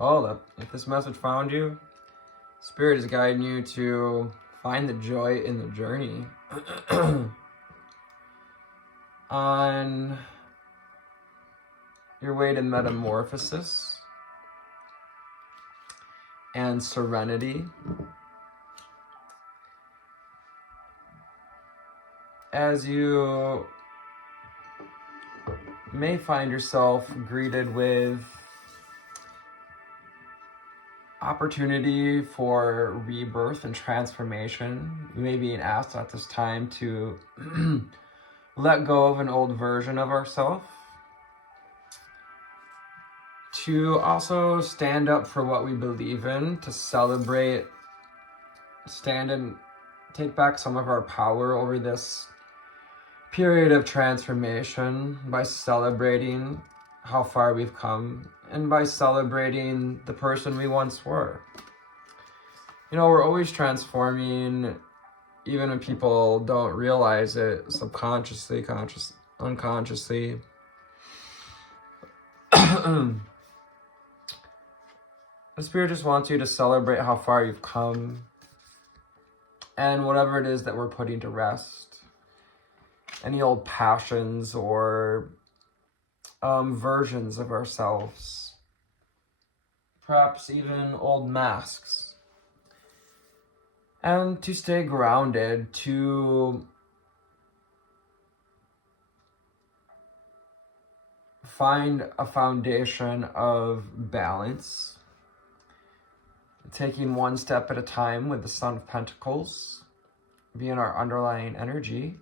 if this message found you, Spirit is guiding you to find the joy in the journey. On your way to metamorphosis and serenity, as you may find yourself greeted with opportunity for rebirth and transformation. You may be asked at this time to let go of an old version of ourselves, to also stand up for what we believe in, to celebrate, stand and take back some of our power over this period of transformation by celebrating how far we've come and by celebrating the person we once were. You know, we're always transforming, even when people don't realize it, subconsciously, unconsciously. The Spirit just wants you to celebrate how far you've come and whatever it is that we're putting to rest. Any old passions or versions of ourselves. Perhaps even old masks. And to stay grounded, to find a foundation of balance, taking one step at a time with the Son of Pentacles being our underlying energy.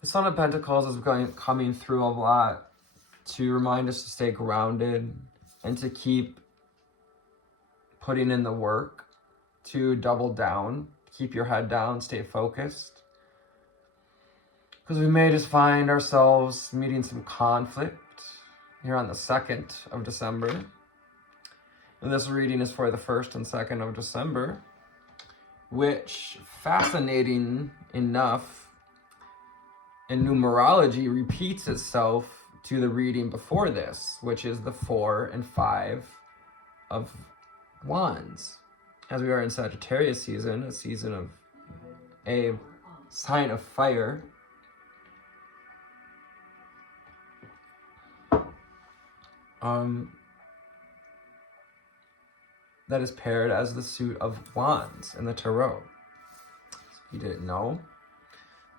The Son of Pentacles is coming through a lot to remind us to stay grounded and to keep putting in the work, to double down, keep your head down, stay focused. Because we may just find ourselves meeting some conflict here on the 2nd of December. And this reading is for the 1st and 2nd of December, which, fascinating enough, in numerology repeats itself to the reading before this, which is the 4 and 5 of Wands. As we are in Sagittarius season, a season of a sign of fire. That is paired as the suit of Wands in the Tarot. If you didn't know,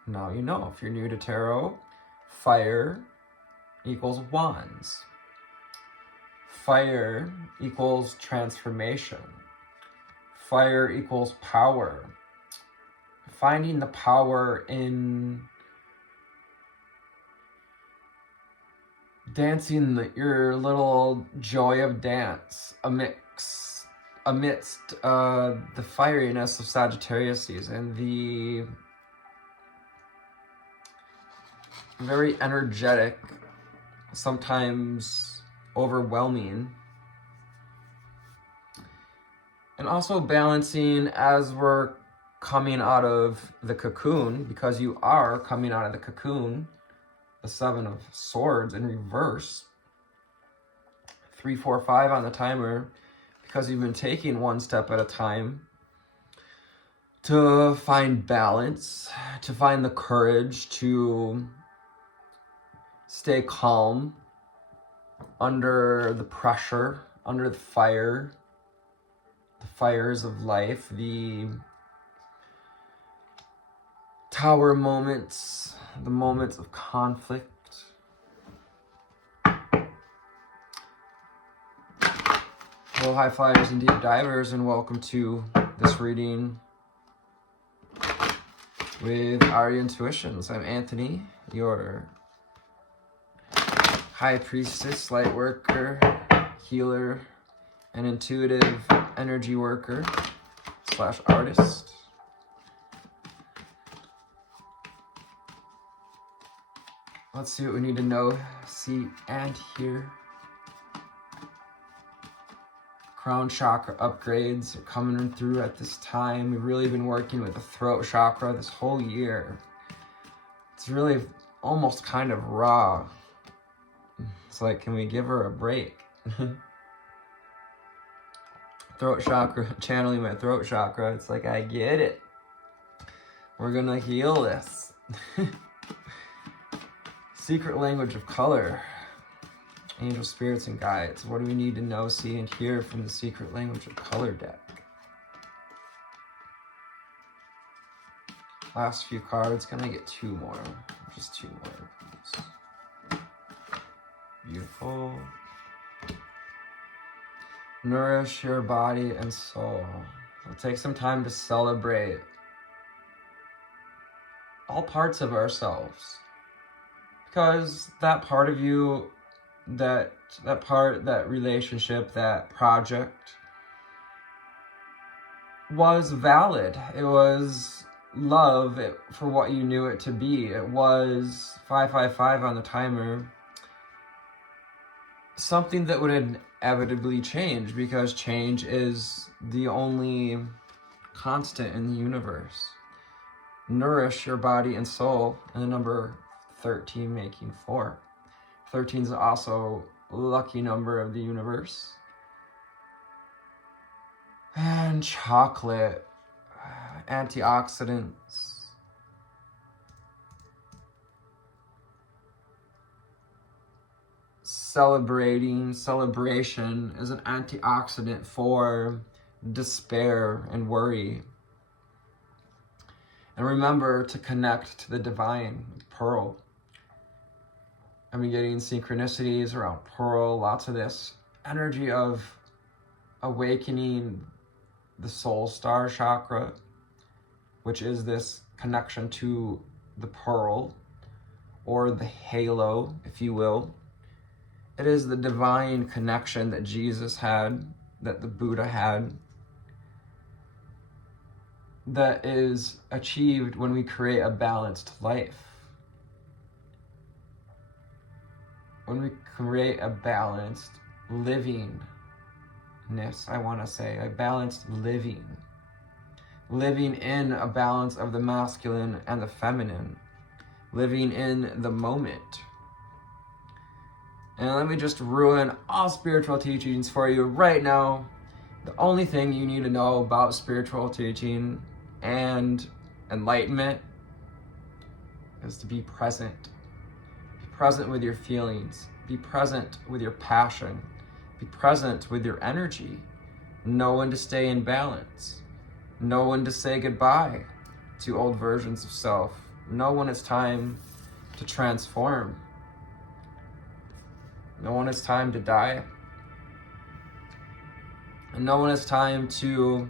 now you know. If you're new to Tarot, fire equals Wands. Fire equals transformation. Fire equals power. Finding the power in dancing your little joy of dance amidst the fieriness of Sagittarius season, the very energetic, sometimes overwhelming, and also balancing as we're coming out of the cocoon, because you are coming out of the cocoon, the 7 of Swords in reverse, 3, 4, 5 on the timer, because you've been taking one step at a time to find balance, to find the courage to stay calm under the pressure, under the fires of life, the tower moments, the moments of conflict. Hello, high flyers and deep divers, and welcome to this reading with Our Intuitions. I'm Anthony, your high priestess, light worker, healer, and intuitive energy worker / artist. Let's see what we need to know, see, and hear. Crown chakra upgrades are coming through at this time. We've really been working with the throat chakra this whole year. It's really almost kind of raw. It's like, can we give her a break? Throat chakra, channeling my throat chakra. It's like, I get it. We're gonna heal this. Secret language of color. Angel spirits and guides. What do we need to know, see, and hear from the secret language of color deck? Last few cards. Can I get 2 more? Just 2 more, please. Beautiful. Nourish your body and soul. We'll take some time to celebrate all parts of ourselves. Because that part of you, that part, that relationship, that project was valid. It was love for what you knew it to be. It was 555 on the timer. Something that would inevitably change, because change is the only constant in the universe. Nourish your body and soul, and the number 13 making 4. 13 is also a lucky number of the universe. And chocolate, antioxidants. Celebration is an antioxidant for despair and worry. And remember to connect to the divine, Pearl. I've been getting synchronicities around Pearl, lots of this energy of awakening the soul star chakra, which is this connection to the Pearl, or the halo, if you will. It is the divine connection that Jesus had, that the Buddha had, that is achieved when we create a balanced life. When we create a balanced livingness, I want to say, a balanced living in a balance of the masculine and the feminine, living in the moment. And let me just ruin all spiritual teachings for you right now. The only thing you need to know about spiritual teaching and enlightenment is to be present. Be present with your feelings. Be present with your passion. Be present with your energy. Know when to stay in balance. Know when to say goodbye to old versions of self. Know when it's time to transform. Know when it's time to die. And know when it's time to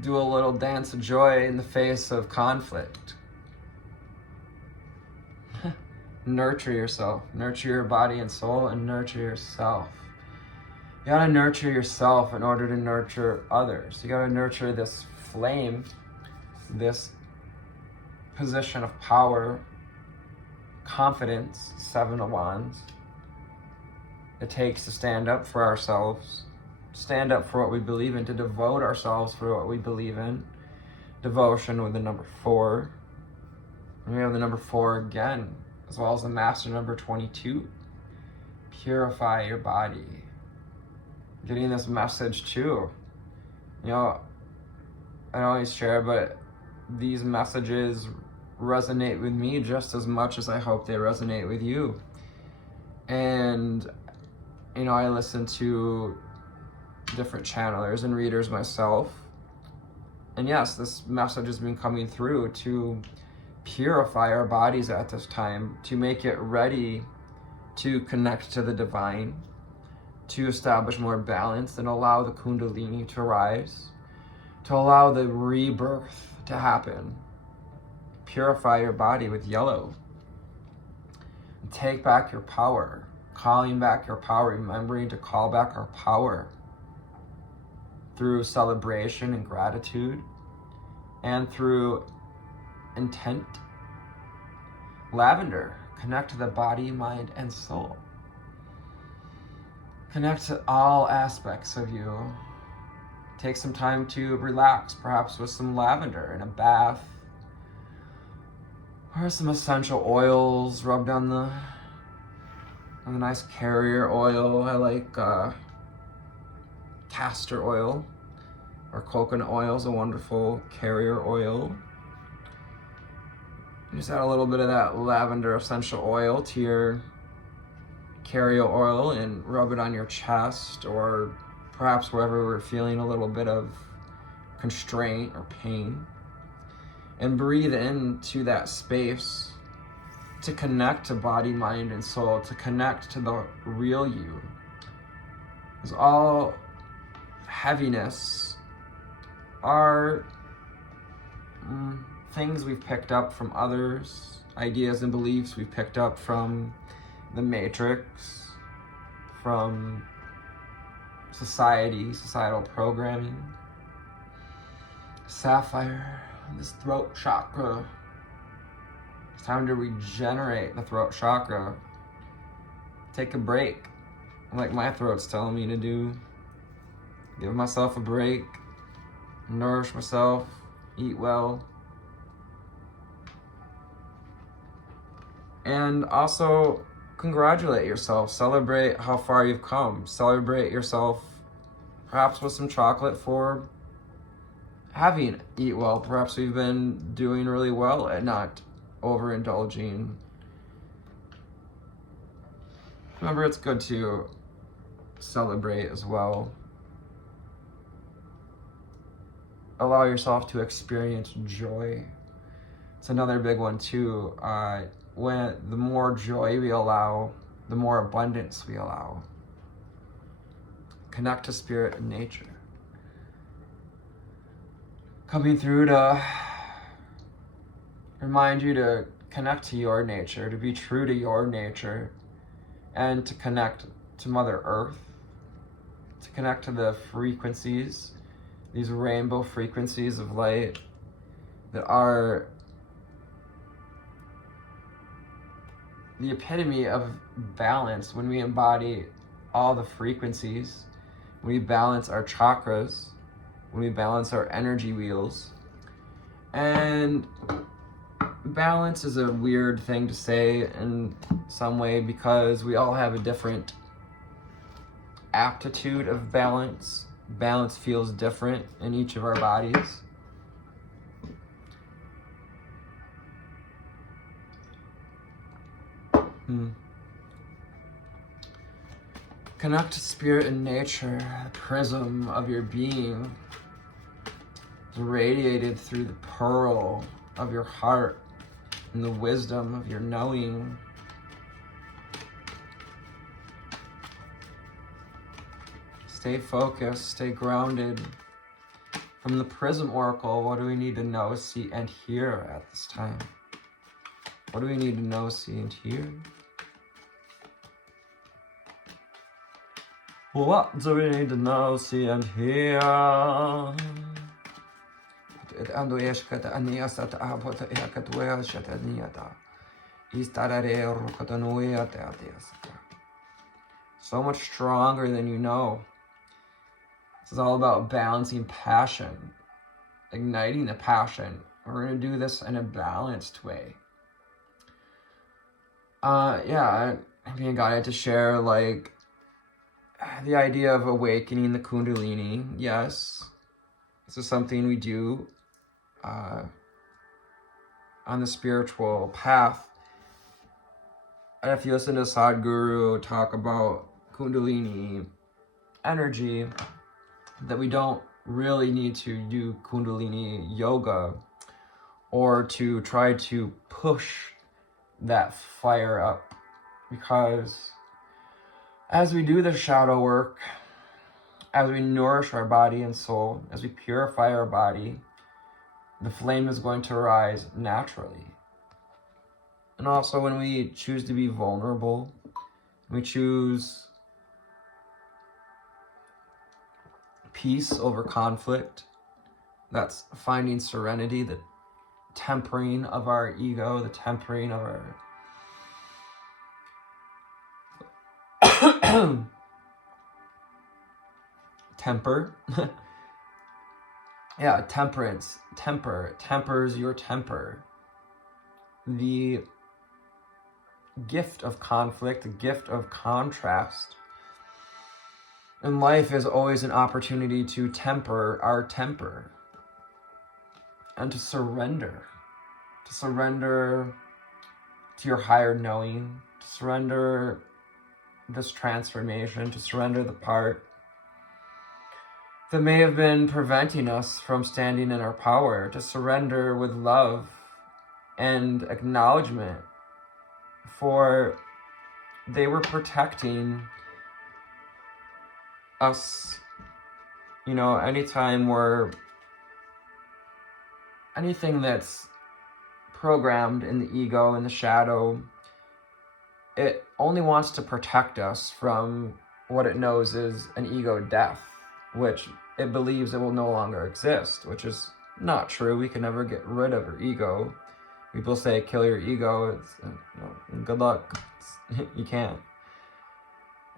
do a little dance of joy in the face of conflict. Nurture yourself. Nurture your body and soul, and nurture yourself. You gotta nurture yourself in order to nurture others. You gotta nurture this flame, this position of power, confidence, 7 of Wands. It takes to stand up for ourselves, stand up for what we believe in, to devote ourselves for what we believe in. Devotion with the number 4. And we have the number 4 again, as well as the master number 22. Purify your body. Getting this message too. You know, I always share, but these messages resonate with me just as much as I hope they resonate with you. And, you know, I listen to different channelers and readers myself. And yes, this message has been coming through to purify our bodies at this time, to make it ready to connect to the divine, to establish more balance and allow the kundalini to rise, to allow the rebirth to happen. Purify your body with yellow. Take back your power, calling back your power, remembering to call back our power through celebration and gratitude, and through intent. Lavender, connect to the body, mind, and soul. Connect to all aspects of you. Take some time to relax, perhaps with some lavender in a bath, Or some essential oils rubbed on the nice carrier oil. I like castor oil, or coconut oil is a wonderful carrier oil. Just add a little bit of that lavender essential oil to your carrier oil and rub it on your chest, or perhaps wherever we're feeling a little bit of constraint or pain. And breathe into that space to connect to body, mind, and soul, to connect to the real you. Because all heaviness are things we've picked up from others, ideas and beliefs we've picked up from the matrix, from societal programming. Sapphire, this throat chakra. It's time to regenerate the throat chakra. Take a break, like my throat's telling me to do. Give myself a break, nourish myself, eat well. And also congratulate yourself, celebrate how far you've come. Celebrate yourself perhaps with some chocolate for having eat well. Perhaps we've been doing really well at not overindulging. Remember, it's good to celebrate as well. Allow yourself to experience joy. It's another big one too. When the more joy we allow, the more abundance we allow. Connect to spirit and nature. Coming through to remind you to connect to your nature, to be true to your nature, and to connect to Mother Earth, to connect to the frequencies, these rainbow frequencies of light that are the epitome of balance. When we embody all the frequencies, when we balance our chakras, when we balance our energy wheels. And balance is a weird thing to say in some way, because we all have a different aptitude of balance. Balance feels different in each of our bodies. Connect to spirit and nature. The prism of your being is radiated through the pearl of your heart and the wisdom of your knowing. Stay focused, stay grounded. From the Prism Oracle, what do we need to know, see, and hear at this time? What do we need to know, see, and hear? What do we need to know, see, and hear? So much stronger than you know. This is all about balancing passion, igniting the passion. We're going to do this in a balanced way. I'm being guided to share, like, the idea of awakening the Kundalini. Yes, this is something we do on the spiritual path. And if you listen to Sadhguru talk about Kundalini energy, that we don't really need to do Kundalini yoga or to try to push that fire up, because as we do the shadow work, as we nourish our body and soul, as we purify our body, the flame is going to rise naturally. And also when we choose to be vulnerable, we choose peace over conflict. That's finding serenity, the tempering of our ego, the tempering of our temper. Yeah, temperance, tempers your temper. the gift of conflict, the gift of contrast. And life is always an opportunity to temper our temper and to surrender to your higher knowing, to surrender this transformation, to surrender the part that may have been preventing us from standing in our power, to surrender with love and acknowledgement, for they were protecting us. You know, anytime anything that's programmed in the ego, in the shadow, it only wants to protect us from what it knows is an ego death, which it believes it will no longer exist, which is not true. We can never get rid of our ego. People say kill your ego. It's good luck. You can't.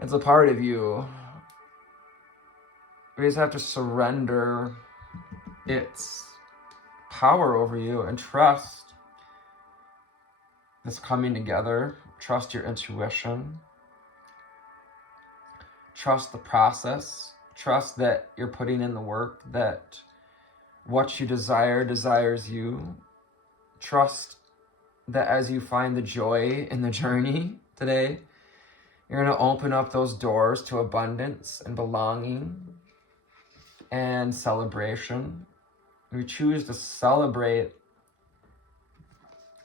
It's a part of you. We just have to surrender its power over you and trust this coming together. Trust your intuition. Trust the process. Trust that you're putting in the work, that what you desire desires you. Trust that as you find the joy in the journey today, you're going to open up those doors to abundance and belonging and celebration. We choose to celebrate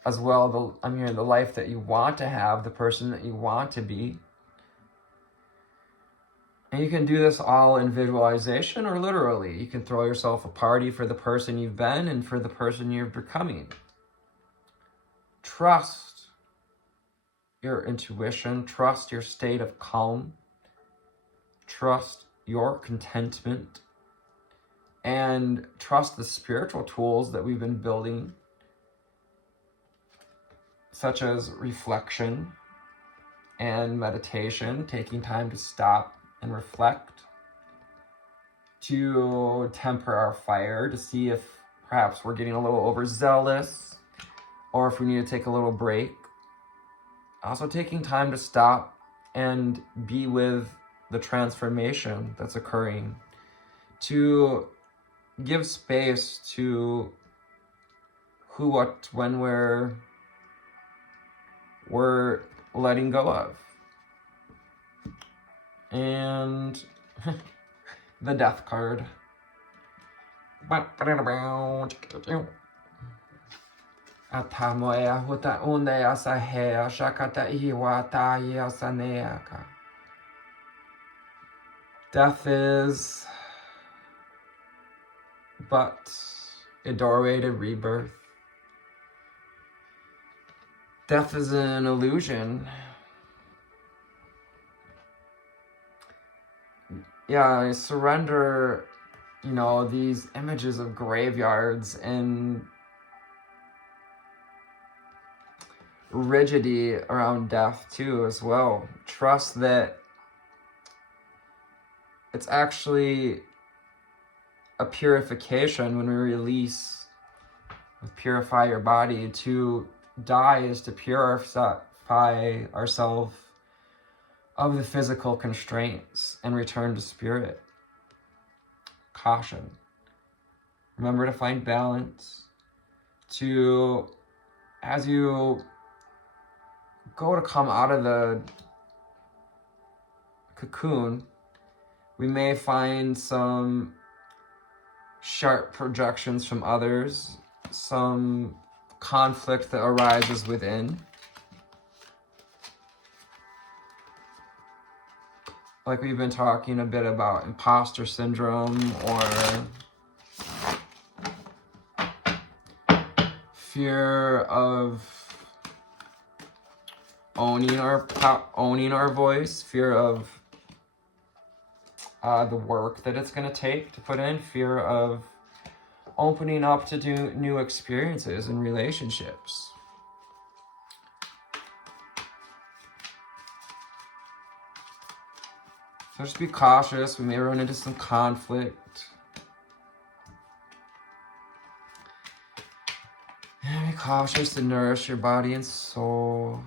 as well the life that you want to have, the person that you want to be. And you can do this all in visualization or literally. You can throw yourself a party for the person you've been and for the person you're becoming. Trust your intuition. Trust your state of calm. Trust your contentment. And trust the spiritual tools that we've been building, such as reflection and meditation, taking time to stop and reflect, to temper our fire, to see if perhaps we're getting a little overzealous or if we need to take a little break. Also taking time to stop and be with the transformation that's occurring, to give space to who, what, when we're letting go of. And the death card. Atamoya huta undeya sahea shakata iwata yasaneaka. Death is but a doorway to rebirth. Death is an illusion. Yeah, I surrender, these images of graveyards and rigidity around death too as well. Trust that it's actually a purification when we release, purify your body. To die is to purify ourselves of the physical constraints and return to spirit. Caution. Remember to find balance. As you go to come out of the cocoon, we may find some sharp projections from others, some conflict that arises within. Like we've been talking a bit about imposter syndrome or fear of owning our voice, fear of the work that it's going to take to put in, fear of opening up to do new experiences and relationships. So just be cautious. We may run into some conflict. And be cautious to nourish your body and soul.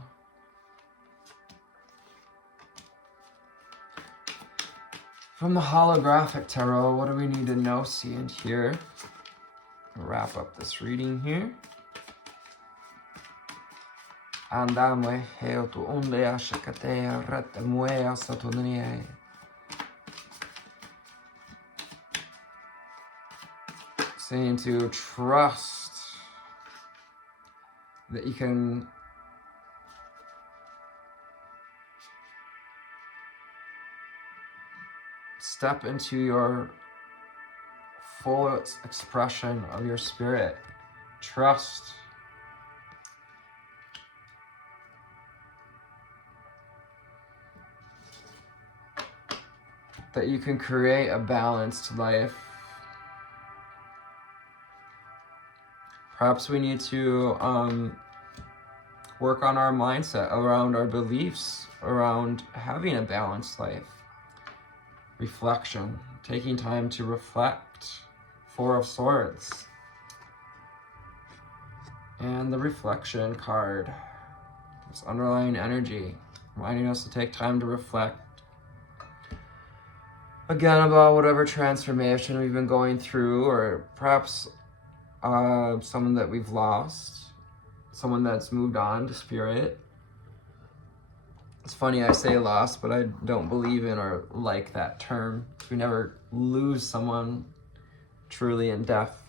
From the holographic tarot, what do we need to know, see, and hear? Wrap up this reading here. Andame heo tu unde ashakatea rete muea satunnie. Saying to trust that you can step into your full expression of your spirit. Trust that you can create a balanced life. Perhaps we need to work on our mindset around our beliefs, around having a balanced life. Reflection, taking time to reflect. Four of Swords. And the reflection card, this underlying energy, reminding us to take time to reflect. Again, about whatever transformation we've been going through, or perhaps someone that we've lost, someone that's moved on to spirit. It's funny I say lost, but I don't believe in or like that term. We never lose someone truly in death.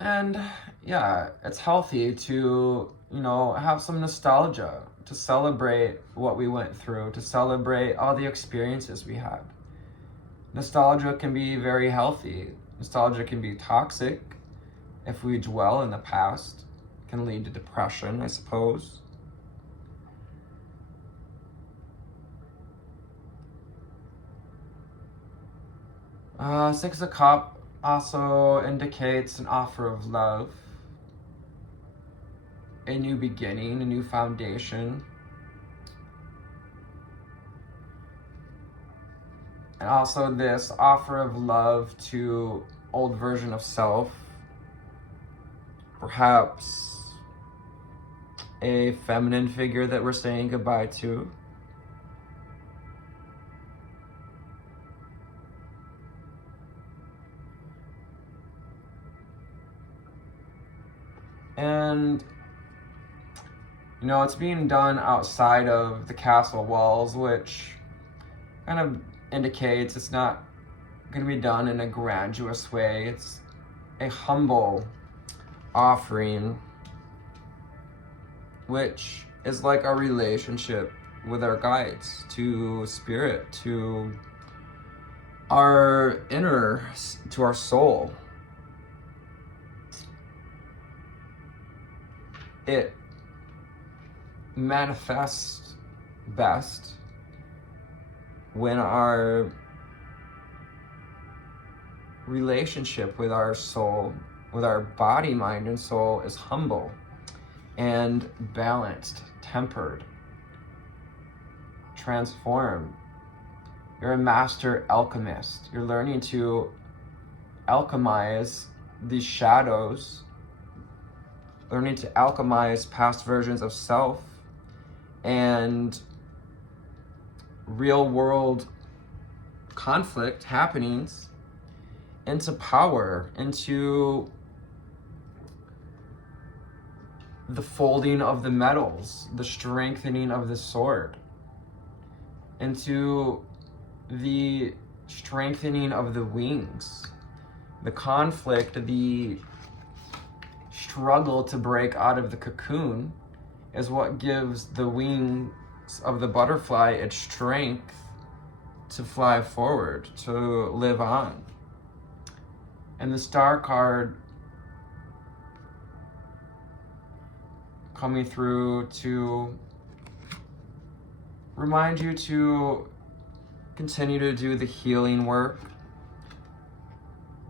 And yeah, it's healthy to, have some nostalgia, to celebrate what we went through, to celebrate all the experiences we had. Nostalgia can be very healthy. Nostalgia can be toxic if we dwell in the past. It can lead to depression, I suppose. Six of Cups also indicates an offer of love, a new beginning, a new foundation. And also this offer of love to old version of self. Perhaps a feminine figure that we're saying goodbye to. And, it's being done outside of the castle walls, which kind of indicates it's not going to be done in a grandiose way. It's a humble offering, which is like our relationship with our guides, to spirit, to our inner, to our soul. It manifests best when our relationship with our soul, with our body, mind, and soul is humble and balanced, tempered, transformed. You're a master alchemist. You're learning to alchemize these shadows, learning to alchemize past versions of self and real world conflict happenings into power, into the folding of the metals, the strengthening of the sword, into the strengthening of the wings, the conflict, the struggle to break out of the cocoon is what gives the wings of the butterfly its strength to fly forward, to live on. And the Star card coming through to remind you to continue to do the healing work,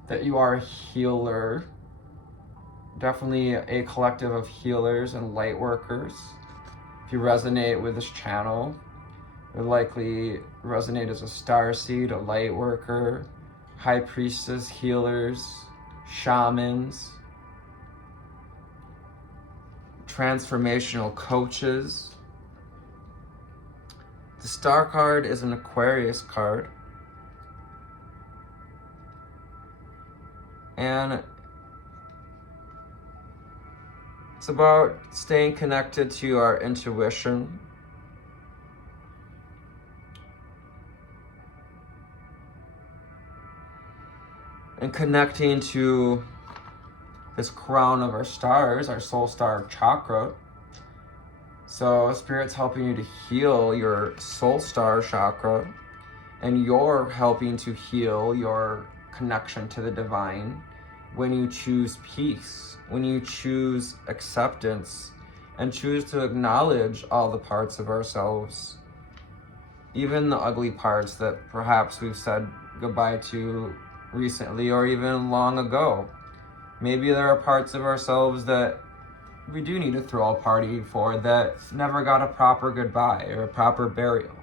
that you are a healer. Definitely a collective of healers and light workers. If you resonate with this channel, you'll likely resonate as a starseed, a light worker, high priestess, healers, shamans, transformational coaches. The Star card is an Aquarius card. And it's about staying connected to our intuition. And connecting to this crown of our stars, our soul star chakra. So Spirit's helping you to heal your soul star chakra, and you're helping to heal your connection to the divine when you choose peace, when you choose acceptance, and choose to acknowledge all the parts of ourselves, even the ugly parts that perhaps we've said goodbye to recently or even long ago. Maybe there are parts of ourselves that we do need to throw a party for that never got a proper goodbye or a proper burial.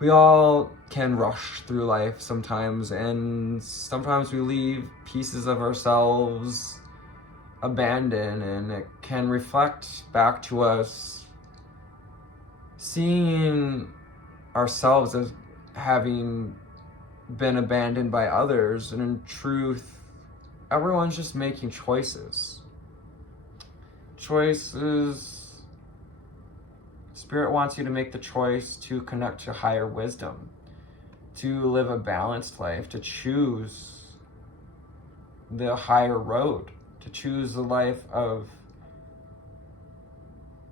We all can rush through life sometimes, and sometimes we leave pieces of ourselves abandoned, and it can reflect back to us seeing ourselves as having been abandoned by others, and in truth, everyone's just making choices. Spirit wants you to make the choice to connect to higher wisdom, to live a balanced life, to choose the higher road, to choose the life of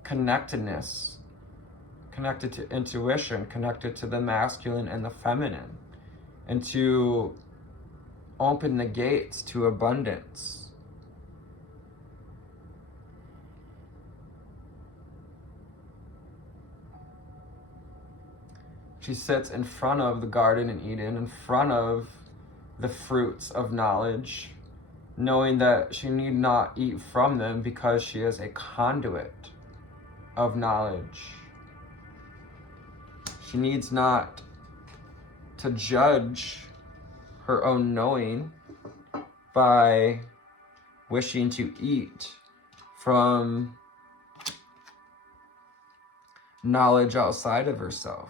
connectedness, connected to intuition, connected to the masculine and the feminine, and to open the gates to abundance. She sits in front of the Garden in Eden, in front of the fruits of knowledge, knowing that she need not eat from them because she is a conduit of knowledge. She needs not to judge her own knowing by wishing to eat from knowledge outside of herself.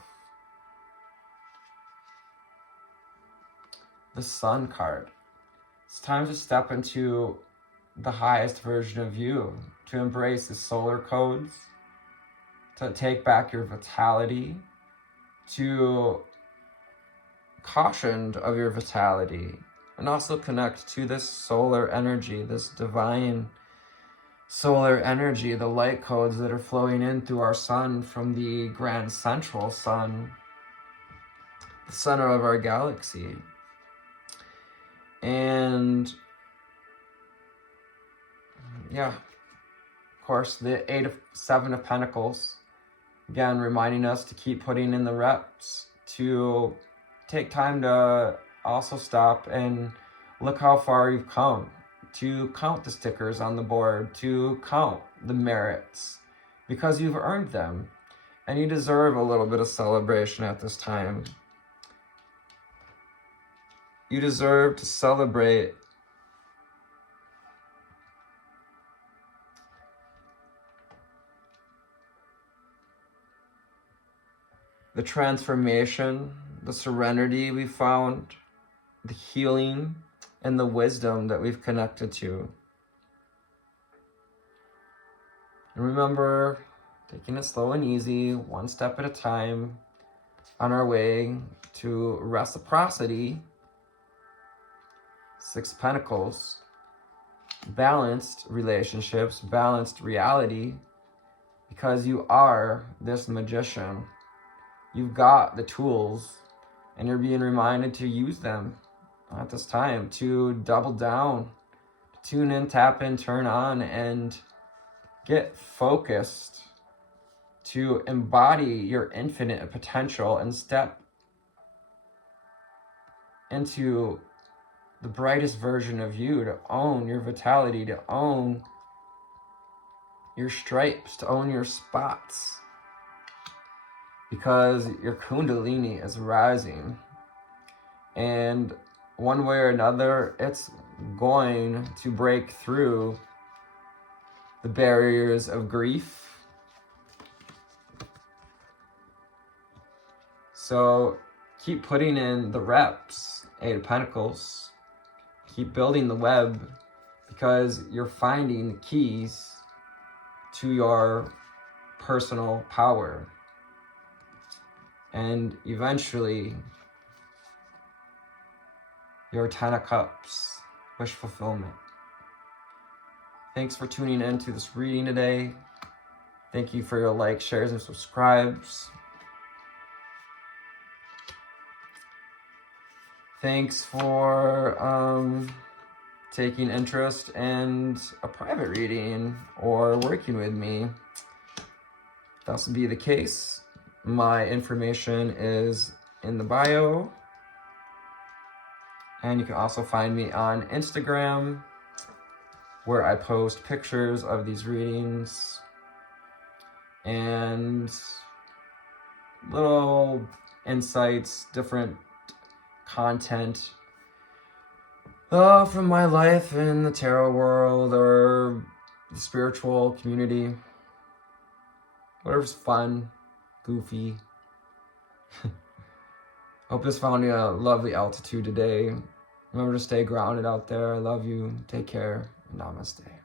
The Sun card. It's time to step into the highest version of you, to embrace the solar codes, to take back your vitality, to caution of your vitality, and also connect to this solar energy, this divine solar energy, the light codes that are flowing in through our sun from the grand central sun, the center of our galaxy. And yeah, of course, the Seven of Pentacles, again, reminding us to keep putting in the reps, to take time to also stop and look how far you've come, to count the stickers on the board, to count the merits, because you've earned them, and you deserve a little bit of celebration at this time. You deserve to celebrate the transformation, the serenity we found, the healing, and the wisdom that we've connected to. And remember, taking it slow and easy, one step at a time, on our way to reciprocity. Six of Pentacles, balanced relationships, balanced reality, because you are this magician. You've got the tools, and you're being reminded to use them at this time, to double down, tune in, tap in, turn on, and get focused, to embody your infinite potential and step into the brightest version of you, to own your vitality, to own your stripes, to own your spots, because your kundalini is rising, and one way or another, it's going to break through the barriers of grief. So keep putting in the reps, Eight of Pentacles. Keep building the web, because you're finding the keys to your personal power. And eventually, your 10 of Cups, wish fulfillment. Thanks for tuning in to this reading today. Thank you for your likes, shares, and subscribes. Thanks for taking interest in a private reading or working with me. If that will be the case, my information is in the bio. And you can also find me on Instagram, where I post pictures of these readings and little insights, different content from my life in the tarot world or the spiritual community. Whatever's fun, goofy. Hope this found you a lovely altitude today. Remember to stay grounded out there. I love you. Take care. Namaste.